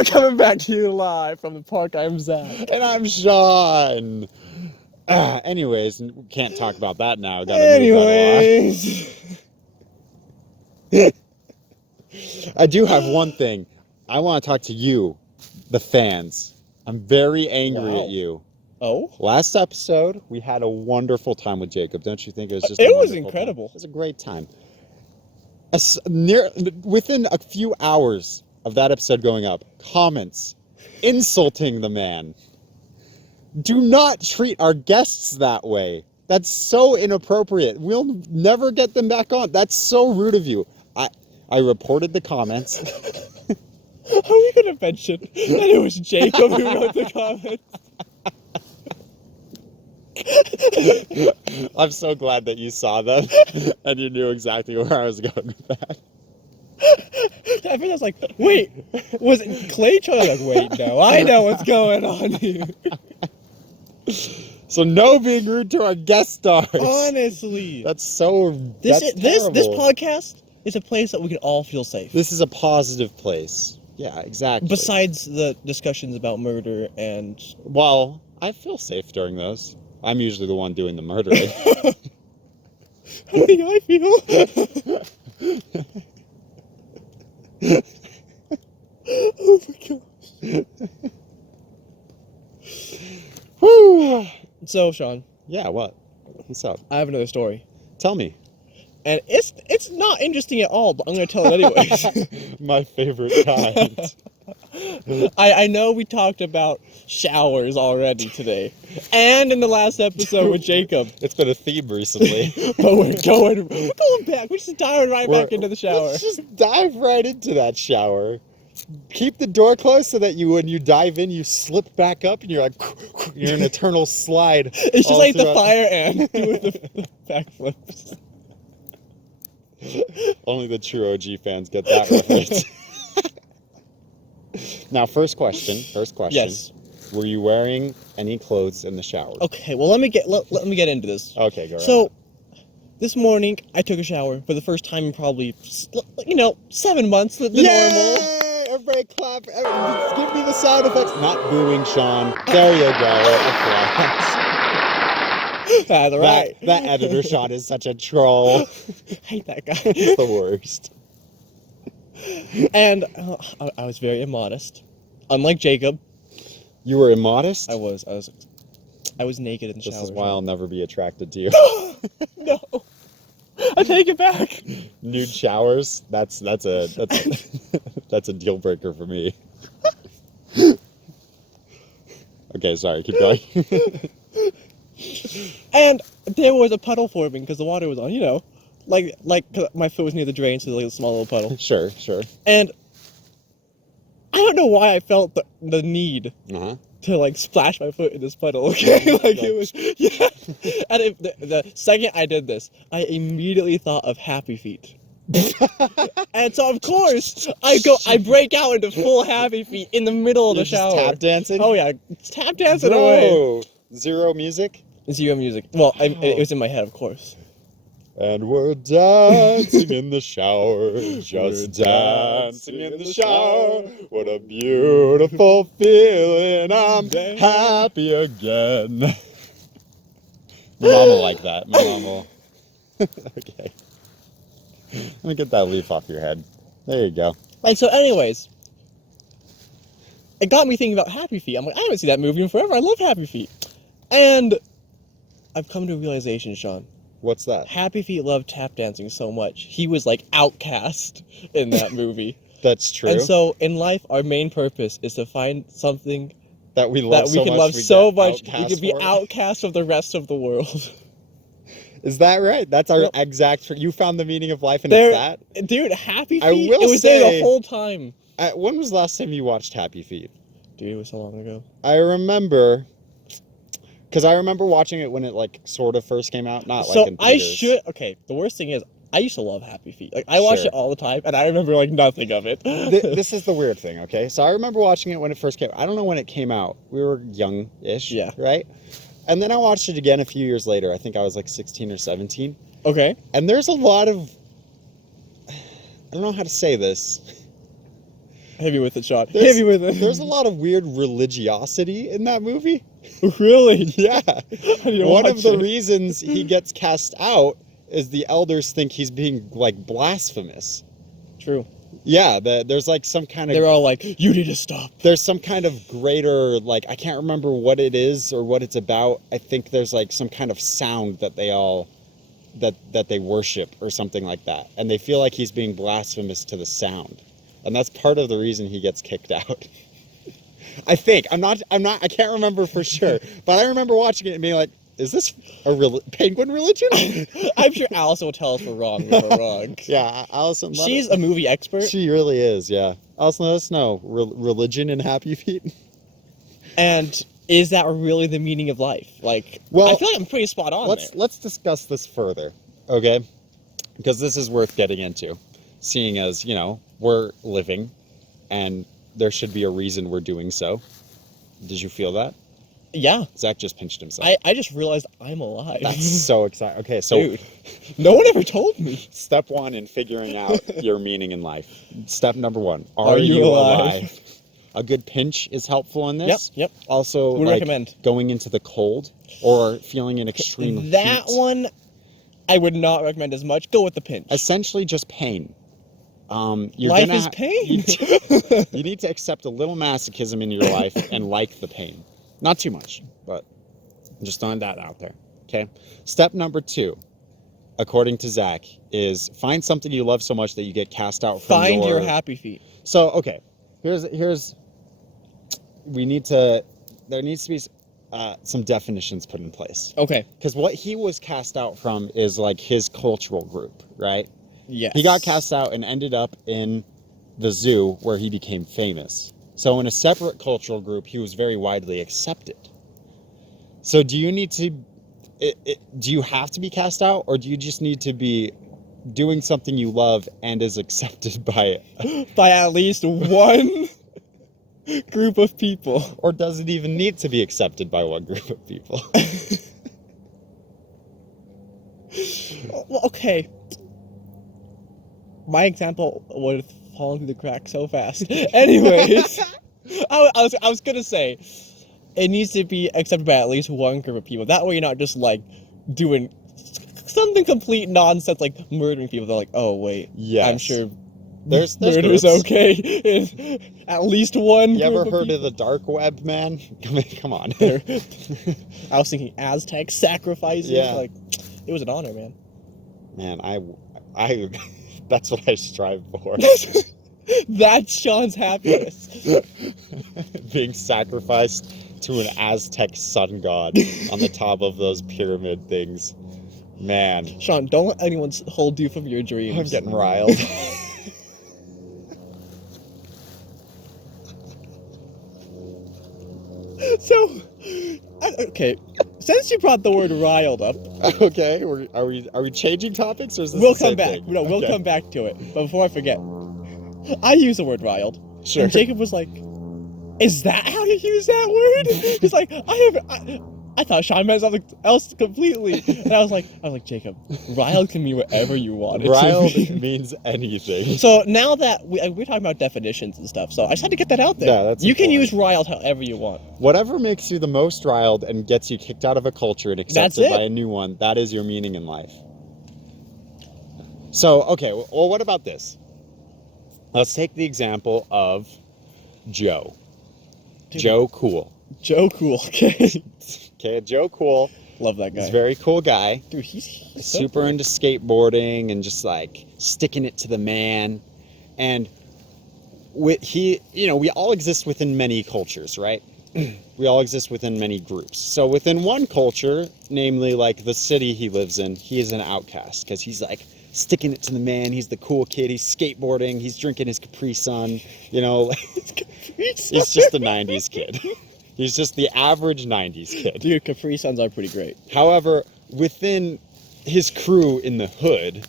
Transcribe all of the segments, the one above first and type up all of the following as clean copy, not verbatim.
We're coming back to you live from the park. I'm Zach. And I'm Sean. Anyways, we can't talk about that now. Gotta Anyways. move that along. I do have one thing. I want to talk to you, the fans. I'm very angry at you. Oh? Last episode, we had a wonderful time with Jacob. Don't you think it was just It was incredible. Time? It was a great time. Within a few hours of that episode going up, comments insulting the man. Do not treat our guests that way. That's so inappropriate. We'll never get them back on. That's so rude of you. I reported the comments. Are we going to mention that it was Jacob who wrote the comments? I'm so glad that you saw them and you knew exactly where I was going with that. I think I was like, wait, was it Clay trying to wait, no, I know what's going on here. So no being rude to our guest stars. Honestly. That's terrible. This podcast is a place that we can all feel safe. This is a positive place. Yeah, exactly. Besides the discussions about murder and... Well, I feel safe during those. I'm usually the one doing the murdering. How do I feel? Oh my gosh. Whew. So, Sean. Yeah, what? What's up? I have another story. Tell me. And it's not interesting at all, but I'm going to tell it anyways. My favorite kind. I know we talked about showers already today, and in the last episode with Jacob. It's been a theme recently. But we're going back. We're just diving back into the shower. Let's just dive right into that shower. Keep the door closed so that when you dive in, you slip back up and you're like, you're an eternal slide. It's just like the fire ant doing the backflips. Only the true OG fans get that reference. Now, first question. Yes. Were you wearing any clothes in the shower? Okay, well let me get into this. Okay, go ahead. So, this morning I took a shower for the first time in probably 7 months. The normal. Everybody clap. Give me the sound effects. Not booing, Sean. There you go. That's right. That editor Sean is such a troll. I hate that guy. He's the worst. And I was very immodest. Unlike Jacob. You were immodest? I was naked in the shower. This is why I'll never be attracted to you. No. I take it back. Nude showers? That's a deal breaker for me. Okay, sorry, keep going. And there was a puddle forming because the water was on, like my foot was near the drain, so like a small little puddle. Sure. And I don't know why I felt the need to splash my foot in this puddle. Okay, it was And the second I did this, I immediately thought of Happy Feet. And so of course I break out into full Happy Feet in the middle of the shower. Just tap dancing? Oh yeah, tap dancing away. Zero music? Zero music. Well, it was in my head, of course. And we're dancing in the shower, just dancing in the shower. What a beautiful feeling, I'm happy again. My mom will like that. My mom will. Okay. Let me get that leaf off your head. There you go. So anyways, it got me thinking about Happy Feet. I'm like, I haven't seen that movie in forever. I love Happy Feet. And I've come to a realization, Sean. What's that? Happy Feet loved tap dancing so much. He was outcast in that movie. That's true. And so in life, our main purpose is to find something that we love so much. We can be outcast of the rest of the world. Is that right? That's our exact... You found the meaning of life and it's that? Dude, Happy Feet, I will it was there the whole time. When was the last time you watched Happy Feet? Dude, it was so long ago. I remember... Because I remember watching it when it, sort of first came out. Not, in theaters. Okay, the worst thing is, I used to love Happy Feet. I watched it all the time, and I remember, nothing of it. This is the weird thing, okay? So I remember watching it when it first came out. I don't know when it came out. We were young-ish, right? And then I watched it again a few years later. I think I was, 16 or 17. Okay. And there's a lot of... I don't know how to say this. Hit me with it, Sean. Hit me with it. There's a lot of weird religiosity in that movie. Really? Yeah. One of the reasons he gets cast out is the elders think he's being, like, blasphemous. True. Yeah, there's, like, some kind of... They're all like, you need to stop. There's some kind of greater, like, I can't remember what it is or what it's about. I think there's, like, some kind of sound that they all... that they worship or something like that. And they feel like he's being blasphemous to the sound. And that's part of the reason he gets kicked out. I think. I can't remember for sure. But I remember watching it and being like, is this a penguin religion? I'm sure Allison will tell us we're wrong if we're wrong. Yeah, Allison. She's a movie expert. She really is, yeah. Allison, let us know. Religion and Happy Feet? And is that really the meaning of life? Like, well, I feel like I'm pretty spot on Let's discuss this further, okay? Because this is worth getting into. Seeing as, you know, we're living and there should be a reason we're doing so. Did you feel that? Yeah. Zach just pinched himself. I just realized I'm alive. That's so exciting. Okay, so... Dude, no one ever told me. Step one in figuring out your meaning in life. Step number one. Are you alive? A good pinch is helpful in this. Yep. Also, would like, recommend. Going into the cold or feeling an extreme heat. That one, I would not recommend as much. Go with the pinch. Essentially just pain. Life is pain. You need to accept a little masochism in your life and like the pain. Not too much, but I'm just throwing that out there. Okay. Step number 2, according to Zach, is find something you love so much that you get cast out from Find your happy feet. So, okay. Here's there needs to be some definitions put in place. Okay. Because what he was cast out from is like his cultural group, right? Yes. He got cast out and ended up in the zoo where he became famous. So in a separate cultural group, he was very widely accepted. So do you need to, do you have to be cast out, or do you just need to be doing something you love and is accepted by at least one group of people? Or does it even need to be accepted by one group of people? Well, okay. My example would have fallen through the cracks so fast. Anyways, I was gonna say it needs to be accepted by at least one group of people. That way, you're not just like doing something complete nonsense like murdering people. They're like, oh wait, yes. I'm sure there's murder's okay in at least one. You ever heard of the dark web, man? Come on. I was thinking Aztec sacrifices. Yeah. Like, it was an honor, man. Man, I that's what I strive for. That's Sean's happiness. Being sacrificed to an Aztec sun god on the top of those pyramid things. Man. Sean, don't let anyone hold you from your dreams. I'm getting riled. So, okay, since you brought the word riled up, okay, are we changing topics, or is this we'll the same come back. thing? No, we'll Okay. come back to it. But before I forget, I use the word riled. Sure. And Jacob was like, "Is that how you use that word?" He's like, I thought Sean meant something else completely. And I was like, Jacob, riled can mean whatever you want it Riled to mean. means anything. So now that we're talking about definitions and stuff, so I just had to get that out there. Yeah, that's you can important. use riled however you want. Whatever makes you the most riled and gets you kicked out of a culture and accepted That's it. by a new one, that is your meaning in life. So, okay, well, what about this? Let's take the example of Joe. Dude. Joe Cool. Joe Cool, okay? Okay, Joe Cool. Love that guy. He's a very cool guy. Dude, he's Super into skateboarding and just like sticking it to the man. And we all exist within many cultures, right? We all exist within many groups. So within one culture, namely like the city he lives in, he is an outcast because he's like sticking it to the man. He's the cool kid. He's skateboarding. He's drinking his Capri Sun. You know, he's just a 90s kid. He's just the average 90s kid. Dude, Capri Suns are pretty great. However, within his crew in the hood,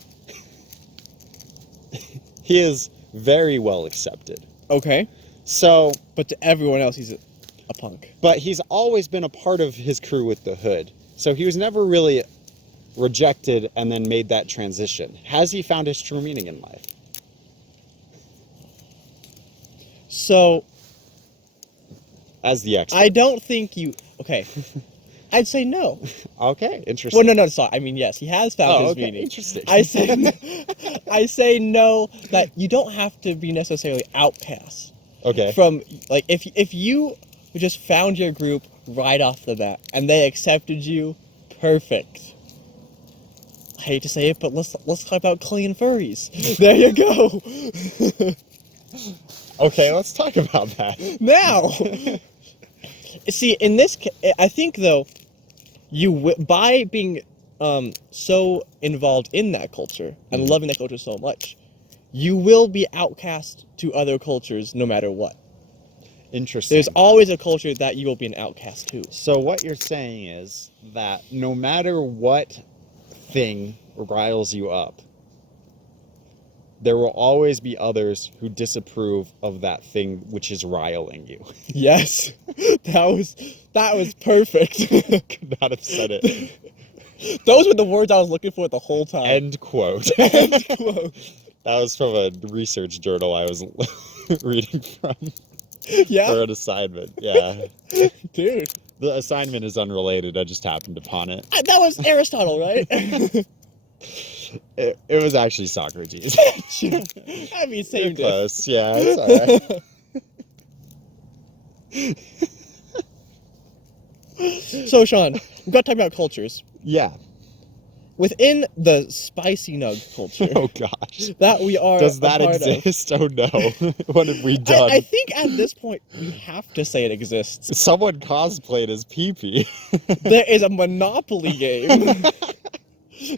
he is very well accepted. Okay. So, but to everyone else, he's a punk. But he's always been a part of his crew with the hood. So he was never really rejected and then made that transition. Has he found his true meaning in life? So, as the expert. I don't think you... Okay. I'd say no. Okay, interesting. Well, no, sorry. I mean, yes, he has found his meaning. Interesting. I say no, that you don't have to be necessarily outcasts. Okay. From, like, if you just found your group right off the bat, and they accepted you, perfect. I hate to say it, but let's talk about clean furries. There you go. Okay, let's talk about that. Now, see, in this case, I think, though, by being so involved in that culture and loving that culture so much, you will be outcast to other cultures no matter what. Interesting. There's always a culture that you will be an outcast to. So what you're saying is that no matter what thing riles you up, there will always be others who disapprove of that thing which is riling you. Yes, that was perfect. Could not have said it. Those were the words I was looking for the whole time. End quote. End quote. That was from a research journal I was reading from. Yeah. For an assignment. Yeah. Dude. The assignment is unrelated. I just happened upon it. That was Aristotle, right? It was actually Socrates. I mean, same close. Yeah, it's alright. So, Sean, we've got to talk about cultures. Yeah. Within the spicy nug culture. Oh gosh. That we are. Does that exist? Oh no. What have we done? I think at this point we have to say it exists. Someone cosplayed as Pee-Pee. There is a Monopoly game.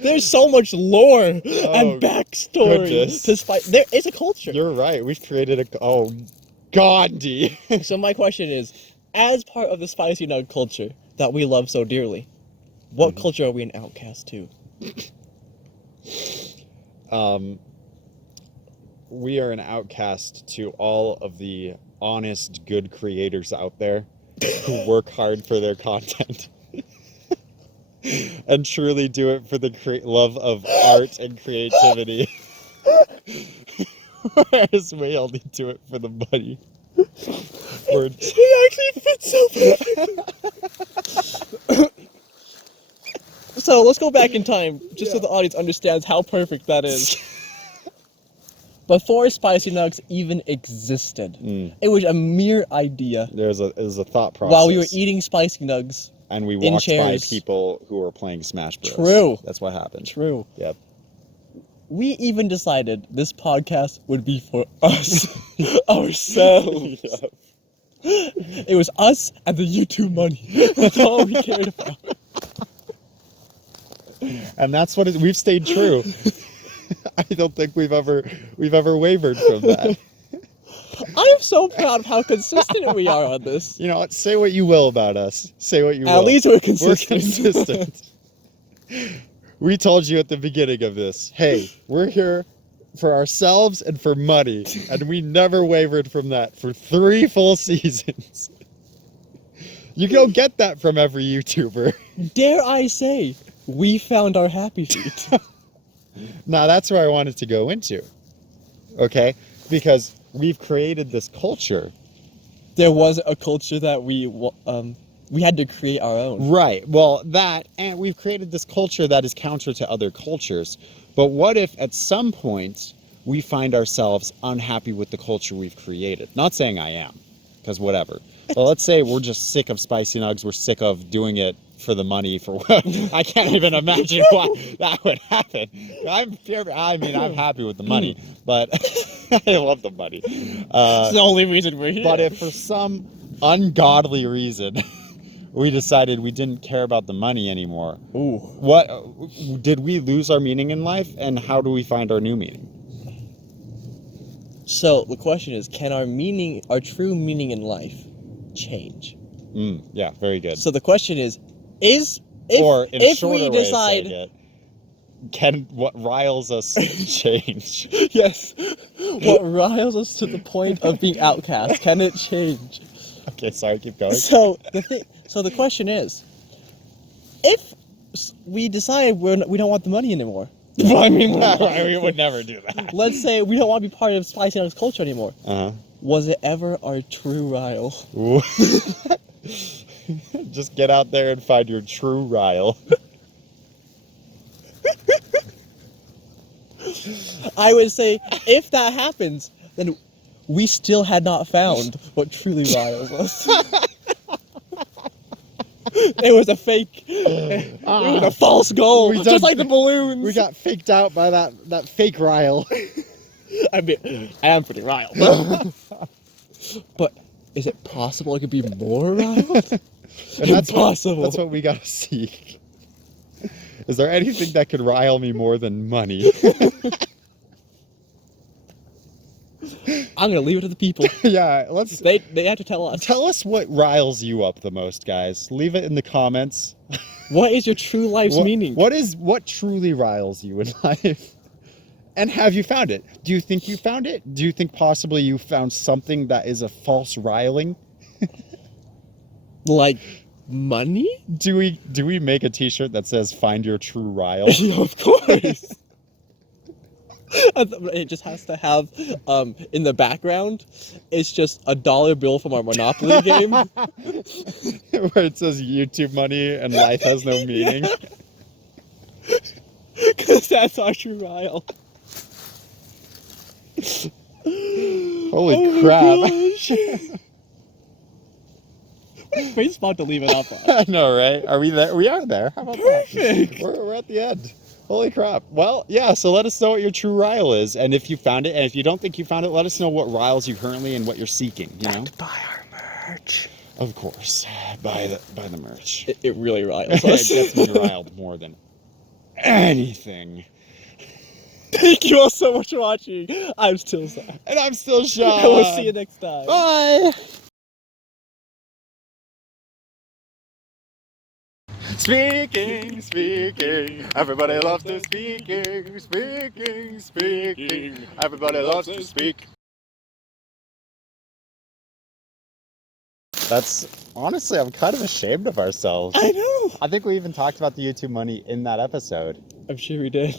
There's so much lore and backstory to spice. There is a culture. You're right. We've created a. Oh, Gandhi. So my question is, as part of the spicy nug culture that we love so dearly, what culture are we an outcast to? We are an outcast to all of the honest, good creators out there who work hard for their content and truly do it for the love of art and creativity. Whereas we only do it for the money. It actually fits so perfect. So let's go back in time, just so the audience understands how perfect that is. Before Spicy Nugs even existed, it was a mere idea. It was a thought process. While we were eating Spicy Nugs, and we walked by people who were playing Smash Bros. True. That's what happened. True. Yep. We even decided this podcast would be for us, ourselves. Yep. It was us and the YouTube money. That's all we cared about. And that's what we've stayed true. I don't think we've ever wavered from that. I am so proud of how consistent we are on this. You know what? Say what you will about us. Say what you will. At least we're consistent. We're consistent. We told you at the beginning of this, hey, we're here for ourselves and for money. And we never wavered from that for 3 full seasons. You don't get that from every YouTuber. Dare I say, we found our happy feet. Now that's where I wanted to go into. Okay? Because we've created this culture. There was a culture that we had to create our own. Right. Well, and we've created this culture that is counter to other cultures. But what if at some point we find ourselves unhappy with the culture we've created? Not saying I am, because whatever. Well, let's say we're just sick of Spicy Nugs. We're sick of doing it for the money. I can't even imagine why that would happen. I'm happy with the money, but I love the money. It's the only reason we're here. But if for some ungodly reason we decided we didn't care about the money anymore, what did we lose our meaning in life, and how do we find our new meaning? So the question is, can our true meaning in life change? Yeah, very good. So the question is if we decide, can what riles us change? Yes. What riles us to the point of being outcast, can it change? Okay, sorry, keep going. So the question is, if we decide we don't want the money anymore. I mean, we would never do that. Let's say we don't want to be part of Spicy Nugs culture anymore. Was it ever our true Ryle? Just get out there and find your true Ryle. I would say, if that happens, then we still had not found what truly Ryle was. It was a fake. It was a false goal, just like the balloons. We got faked out by that fake Ryle. I mean, I am pretty riled. But is it possible it could be more riled? Impossible. That's what we gotta seek. Is there anything that could rile me more than money? I'm gonna leave it to the people. Yeah, They have to tell us. Tell us what riles you up the most, guys. Leave it in the comments. What is your true life's meaning? What truly riles you in life? And have you found it? Do you think you found it? Do you think possibly you found something that is a false riling? Like money? Do we make a t-shirt that says "Find your true rile"? Of course. It just has to have, in the background, it's just a dollar bill from our Monopoly game. Where it says YouTube money and life has no meaning. Because that's our true Ryle. Holy crap. Great spot to leave it up on. I know, right? Are we there? We are there. How about Perfect. that? We're at the end. Holy crap. Well, yeah, so let us know what your true Ryle is. And if you found it, and if you don't think you found it, let us know what riles you currently and what you're seeking, you know? And buy our merch. Of course. Buy the merch. It really riles us. It gets me riled more than anything. Thank you all so much for watching. I'm still sad. And I'm still Sean. And we'll see you next time. Bye. Speaking, everybody loves to speaking. Everybody loves to speak. That's, honestly, I'm kind of ashamed of ourselves. I know. I think we even talked about the YouTube money in that episode. I'm sure we did.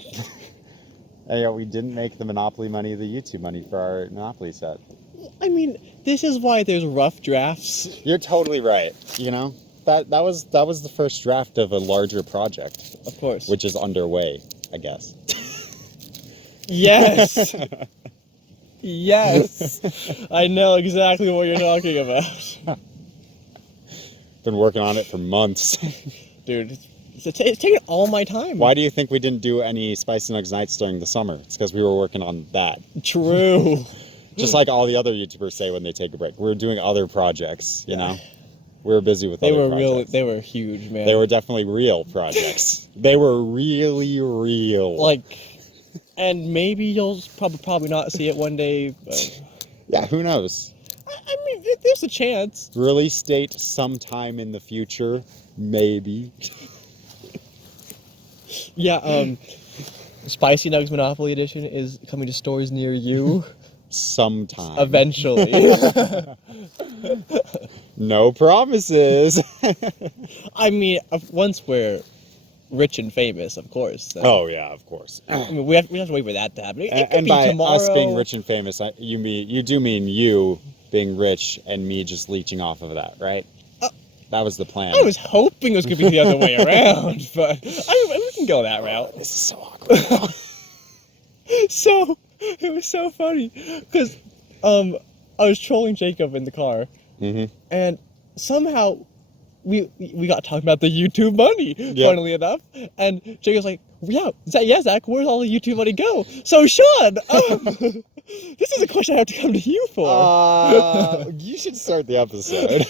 And yet we didn't make the Monopoly money the YouTube money for our Monopoly set. I mean, this is why there's rough drafts. You're totally right, you know? That was the first draft of a larger project. Of course. Which is underway, I guess. Yes. Yes. I know exactly what you're talking about. Been working on it for months. Dude, it's taking all my time. Why do you think we didn't do any Spicy Nuggs nights during the summer? It's because we were working on that. True. Just like all the other YouTubers say when they take a break. We're doing other projects, you know? We were busy with other projects. They were huge, man. They were definitely real projects. They were really real. Like, and maybe you'll probably not see it one day, but... Yeah, who knows? I mean, there's a chance. Release date sometime in the future, maybe. Yeah, Spicy Nuggs Monopoly Edition is coming to stores near you. Sometime. Eventually. No promises. I mean, once we're rich and famous, of course. So. Oh yeah, of course. I mean, we have to wait for that to happen. It could And be by tomorrow. us being rich and famous, you do mean you being rich and me just leeching off of that, right? That was the plan. I was hoping it was going to be the other way around, but we can go that route. This is so awkward. So, it was so funny, because I was trolling Jacob in the car, and somehow we got talking about the YouTube money, funnily enough, and Jacob's like, yeah, Zach, where's all the YouTube money go? So, Sean, this is a question I have to come to you for. You should start the episode.